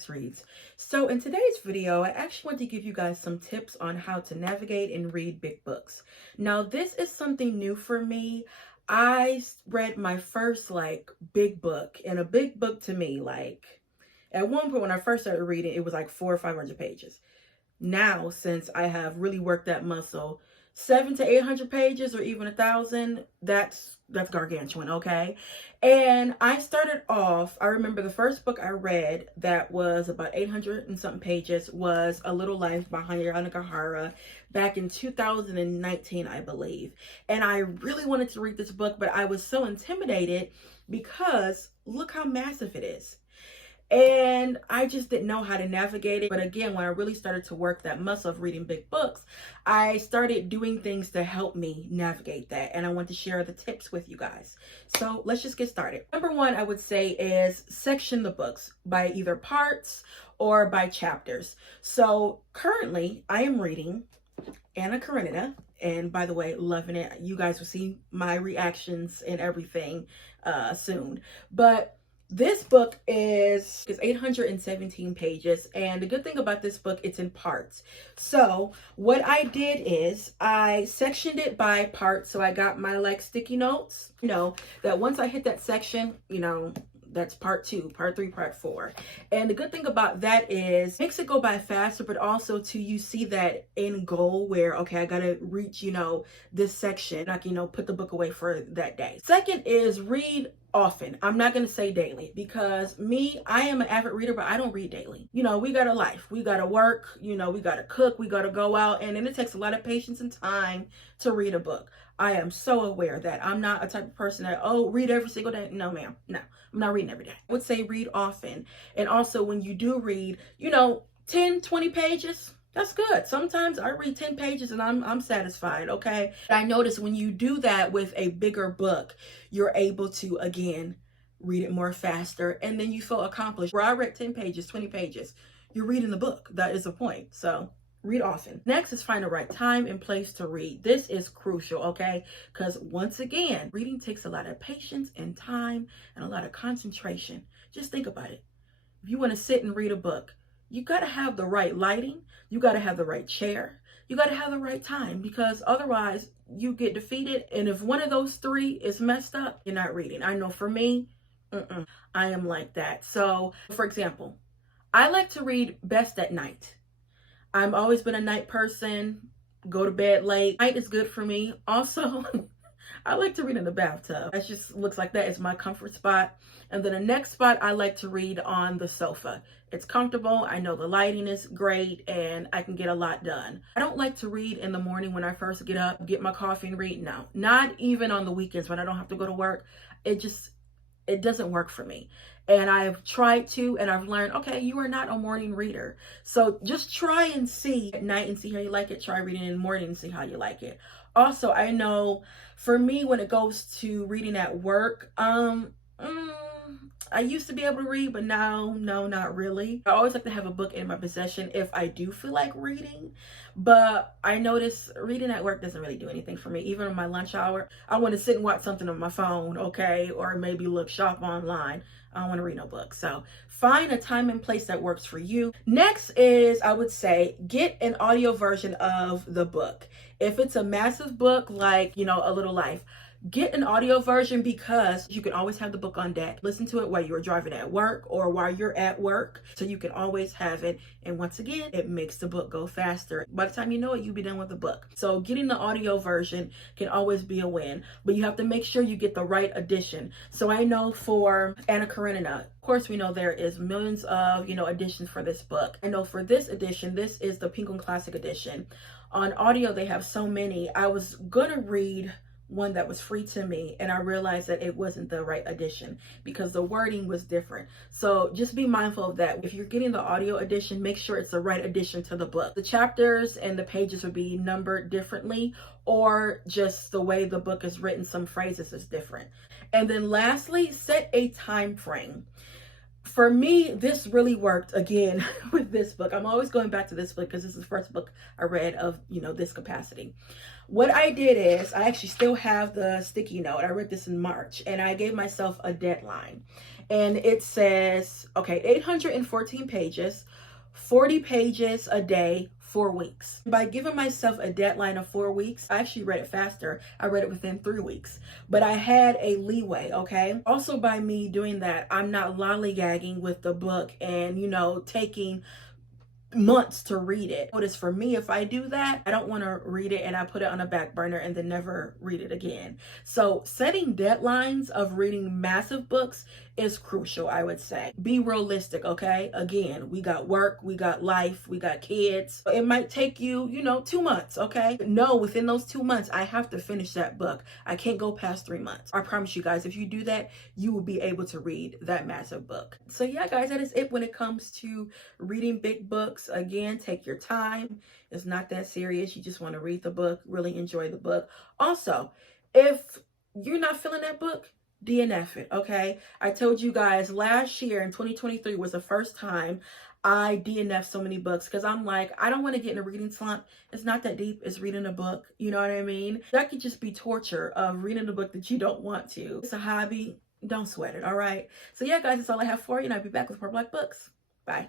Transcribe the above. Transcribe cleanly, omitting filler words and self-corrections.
UnsungBlack reads. So in today's video, I actually want to give you guys some tips on how to navigate and read big books. Now, this is something new for me. I read my first big book, and a big book to me, at one point when I first started reading, it was like 400 or 500 pages. Now, since I have really worked that muscle, 700 to 800 pages or even 1,000, that's gargantuan, okay? And I started off, I remember the first book I read that was about 800 and something pages was A Little Life by Nagahara back in 2019, I believe. And I really wanted to read this book, but I was so intimidated because look how massive it is. And I just didn't know how to navigate it. But again, when I really started to work that muscle of reading big books, I started doing things to help me navigate that. And I want to share the tips with you guys. So let's just get started. Number one, I would say is section the books by either parts or by chapters. So currently I am reading Anna Karenina. And by the way, loving it. You guys will see my reactions and everything soon. But this book is 817 pages, and the good thing about this book, it's in parts. So what I did is I sectioned it by parts. So I got my sticky notes, that once I hit that section, that's part 2, part 3, part 4. And the good thing about that is it makes it go by faster, but also you see that end goal where, okay, I gotta reach, this section, put the book away for that day. Second is read often. I'm not going to say daily because I am an avid reader, but I don't read daily. We got a life, we got to work, we got to cook, we got to go out. And then it takes a lot of patience and time to read a book. I am so aware that I'm not a type of person that, read every single day. No, ma'am. No, I'm not reading every day. I would say read often. And also when you do read, 10, 20 pages, that's good. Sometimes I read 10 pages and I'm satisfied, okay? I notice when you do that with a bigger book, you're able to, again, read it more faster, and then you feel accomplished. Where I read 10 pages, 20 pages, you're reading the book. That is the point. So read often. Next is find the right time and place to read. This is crucial, okay? Because once again, reading takes a lot of patience and time and a lot of concentration. Just think about it. If you want to sit and read a book, you got to have the right lighting. You got to have the right chair. You got to have the right time, because otherwise you get defeated. And if one of those 3 is messed up, you're not reading. I know for me, I am like that. So for example, I like to read best at night. I've always been a night person, go to bed late. Night is good for me. Also, I like to read in the bathtub. That just looks like that is my comfort spot. And then the next spot, I like to read on the sofa. It's comfortable. I know the lighting is great and I can get a lot done. I don't like to read in the morning when I first get up, get my coffee and read. No, not even on the weekends when I don't have to go to work. It doesn't work for me. And I've tried to, and I've learned, okay, you are not a morning reader. So just try and see at night and see how you like it. Try reading in the morning and see how you like it. Also, I know for me, when it goes to reading at work, I used to be able to read, but now, no, not really. I always like to have a book in my possession if I do feel like reading, but I notice reading at work doesn't really do anything for me. Even on my lunch hour, I want to sit and watch something on my phone, okay, or maybe shop online. I don't want to read no book. So find a time and place that works for you. Next is, I would say, get an audio version of the book. If it's a massive book like, A Little Life, get an audio version because you can always have the book on deck. Listen to it while you're driving at work or while you're at work. So you can always have it. And once again, it makes the book go faster. By the time you know it, you'll be done with the book. So getting the audio version can always be a win, but you have to make sure you get the right edition. So I know for Anna Karenina, of course, we know there is millions of, editions for this book. I know for this edition, this is the Penguin Classic edition. On audio, they have so many. I was gonna read one that was free to me, and I realized that it wasn't the right edition because the wording was different. So just be mindful of that. If you're getting the audio edition, make sure it's the right edition to the book. The chapters and the pages would be numbered differently, or just the way the book is written, some phrases is different. And then lastly, set a time frame. For me, this really worked again with this book. I'm always going back to this book because this is the first book I read of, this capacity. What I did is I actually still have the sticky note. I read this in March and I gave myself a deadline. and it says, okay, 814 pages, 40 pages a day, 4 weeks. By giving myself a deadline of 4 weeks, I actually read it faster. I read it within 3 weeks, but I had a leeway, okay? Also, by me doing that, I'm not lollygagging with the book and, taking months to read it. Notice for me, if I do that, I don't want to read it and I put it on a back burner and then never read it again. So setting deadlines of reading massive books is crucial, I would say. Be realistic, okay? Again, we got work, we got life, we got kids. It might take you, 2 months, okay? No, within those 2 months, I have to finish that book. I can't go past 3 months. I promise you guys, if you do that, you will be able to read that massive book. So yeah, guys, that is it when it comes to reading big books. Again, take your time. It's not that serious. You just want to read the book, really enjoy the book. Also, if you're not feeling that book, DNF it, okay? I told you guys last year in 2023 was the first time I DNF so many books because I'm like, I don't want to get in a reading slump. It's not that deep. It's reading a book. You know what I mean? That could just be torture of reading a book that you don't want to. It's a hobby. Don't sweat it, all right? So yeah, guys, that's all I have for you, and I'll be back with more Black books. Bye.